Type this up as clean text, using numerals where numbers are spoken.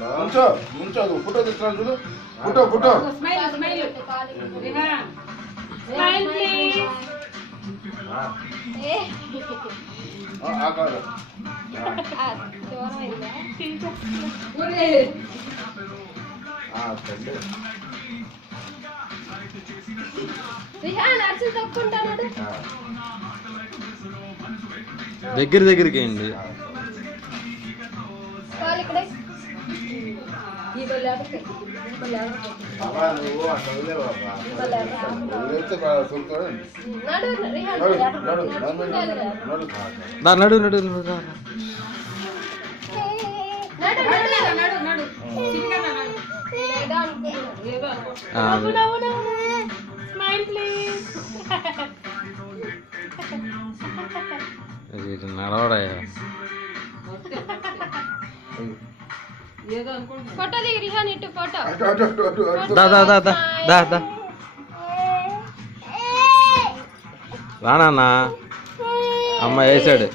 నుంచో నుంచో ఫోటో తెచ్చున్నాను చూడు photo photo smile smile smile please ఆకారు దగ్గరికి అయింది నువ్వు అట్లా వదిలేవు వదిలేస్తే చూస్తాడు నడు నడు స్మైల్ ప్లీజ్ నడవడయ్యా ఫోటో దిగి రిహాన్ ఇటు ఫోటో దా దా దా దా దా దా రానా అమ్మ వేసాడు